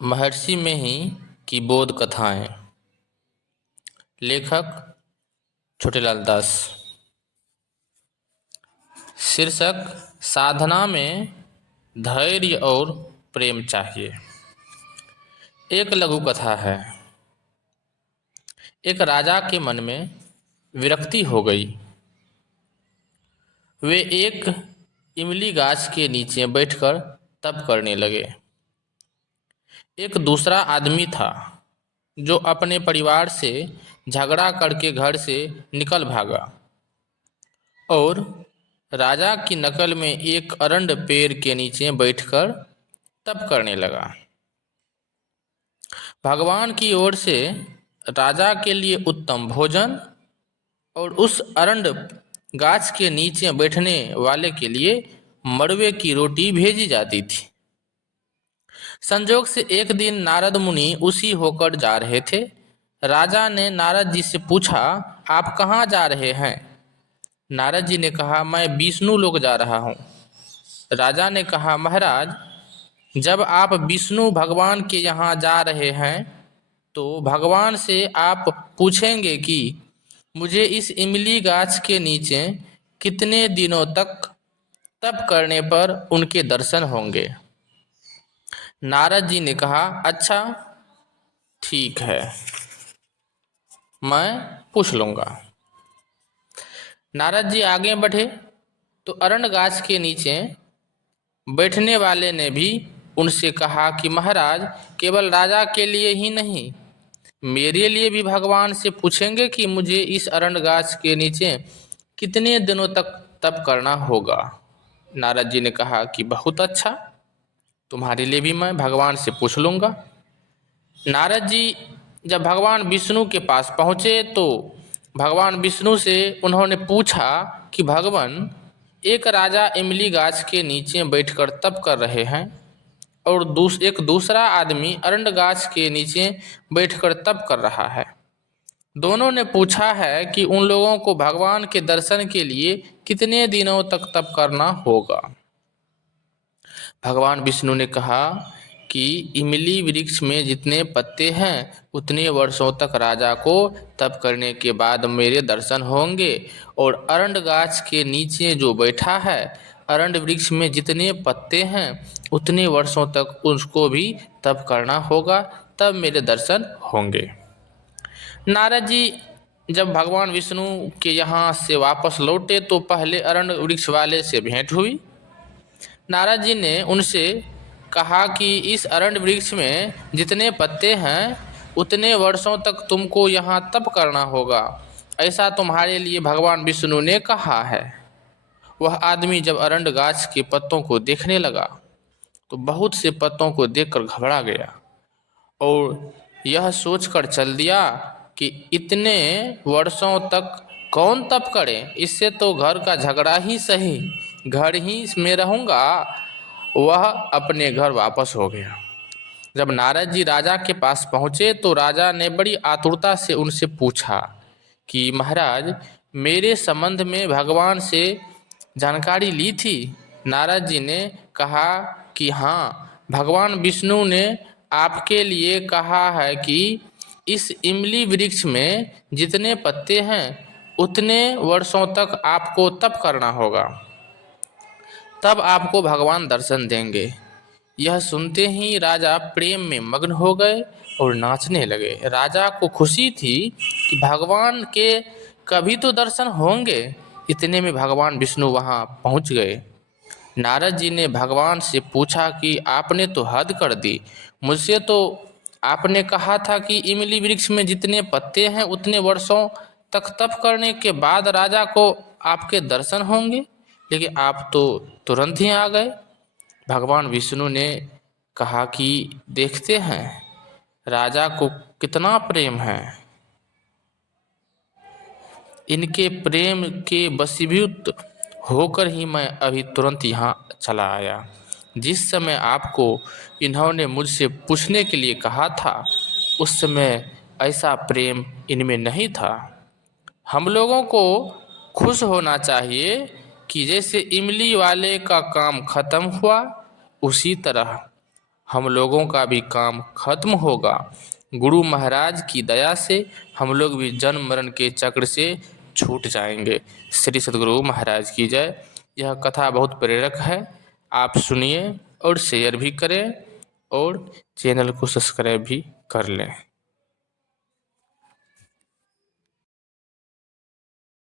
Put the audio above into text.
महर्षि में ही की बोध कथाएं। लेखक छोटेलाल दास। शीर्षक साधना में धैर्य और प्रेम चाहिए। एक लघु कथा है। एक राजा के मन में विरक्ति हो गई। वे एक इमली गाछ के नीचे बैठकर तप करने लगे। एक दूसरा आदमी था जो अपने परिवार से झगड़ा करके घर से निकल भागा और राजा की नकल में एक अरंड पेड़ के नीचे बैठकर तप करने लगा। भगवान की ओर से राजा के लिए उत्तम भोजन और उस अरंड गाछ के नीचे बैठने वाले के लिए मड़वे की रोटी भेजी जाती थी। संजोग से एक दिन नारद मुनि उसी होकर जा रहे थे। राजा ने नारद जी से पूछा, आप कहाँ जा रहे हैं? नारद जी ने कहा, मैं विष्णु लोक जा रहा हूँ। राजा ने कहा, महाराज, जब आप विष्णु भगवान के यहाँ जा रहे हैं तो भगवान से आप पूछेंगे कि मुझे इस इमली गाछ के नीचे कितने दिनों तक तप करने पर उनके दर्शन होंगे। नारद जी ने कहा, अच्छा ठीक है, मैं पूछ लूँगा। नारद जी आगे बढ़े तो अरंड गाछ के नीचे बैठने वाले ने भी उनसे कहा कि महाराज, केवल राजा के लिए ही नहीं, मेरे लिए भी भगवान से पूछेंगे कि मुझे इस अरंड गाछ के नीचे कितने दिनों तक तप करना होगा। नारद जी ने कहा कि बहुत अच्छा, तुम्हारे लिए भी मैं भगवान से पूछ लूँगा। नारद जी जब भगवान विष्णु के पास पहुँचे तो भगवान विष्णु से उन्होंने पूछा कि भगवान, एक राजा इमली गाछ के नीचे बैठकर तप कर रहे हैं और एक दूसरा आदमी अरंड गाछ के नीचे बैठकर तप कर रहा है। दोनों ने पूछा है कि उन लोगों को भगवान के दर्शन के लिए कितने दिनों तक तप करना होगा। भगवान विष्णु ने कहा कि इमली वृक्ष में जितने पत्ते हैं उतने वर्षों तक राजा को तप करने के बाद मेरे दर्शन होंगे, और अरंड गाछ के नीचे जो बैठा है, अरंड वृक्ष में जितने पत्ते हैं उतने वर्षों तक उसको भी तप करना होगा, तब मेरे दर्शन होंगे। नारद जी जब भगवान विष्णु के यहाँ से वापस लौटे तो पहले अरंड वृक्ष वाले से भेंट हुई। नारद जी ने उनसे कहा कि इस अरंड वृक्ष में जितने पत्ते हैं उतने वर्षों तक तुमको यहाँ तप करना होगा, ऐसा तुम्हारे लिए भगवान विष्णु ने कहा है। वह आदमी जब अरंड गाछ के पत्तों को देखने लगा तो बहुत से पत्तों को देखकर घबरा गया और यह सोचकर चल दिया कि इतने वर्षों तक कौन तप करे, इससे तो घर का झगड़ा ही सही, घर ही में रहूँगा। वह अपने घर वापस हो गया। जब नारद जी राजा के पास पहुँचे तो राजा ने बड़ी आतुरता से उनसे पूछा कि महाराज, मेरे संबंध में भगवान से जानकारी ली थी? नारद जी ने कहा कि हाँ, भगवान विष्णु ने आपके लिए कहा है कि इस इमली वृक्ष में जितने पत्ते हैं उतने वर्षों तक आपको तप करना होगा, तब आपको भगवान दर्शन देंगे। यह सुनते ही राजा प्रेम में मग्न हो गए और नाचने लगे। राजा को खुशी थी कि भगवान के कभी तो दर्शन होंगे। इतने में भगवान विष्णु वहाँ पहुँच गए। नारद जी ने भगवान से पूछा कि आपने तो हद कर दी, मुझसे तो आपने कहा था कि इमली वृक्ष में जितने पत्ते हैं उतने वर्षों तक तप करने के बाद राजा को आपके दर्शन होंगे, लेकिन आप तो तुरंत ही आ गए। भगवान विष्णु ने कहा कि देखते हैं राजा को कितना प्रेम है, इनके प्रेम के वशीभूत होकर ही मैं अभी तुरंत यहाँ चला आया। जिस समय आपको इन्होंने मुझसे पूछने के लिए कहा था उस समय ऐसा प्रेम इनमें नहीं था। हम लोगों को खुश होना चाहिए कि जैसे इमली वाले का काम खत्म हुआ, उसी तरह हम लोगों का भी काम खत्म होगा। गुरु महाराज की दया से हम लोग भी जन्म मरण के चक्र से छूट जाएंगे। श्री सद्गुरु महाराज की जय। यह कथा बहुत प्रेरक है, आप सुनिए और शेयर भी करें और चैनल को सब्सक्राइब भी कर लें।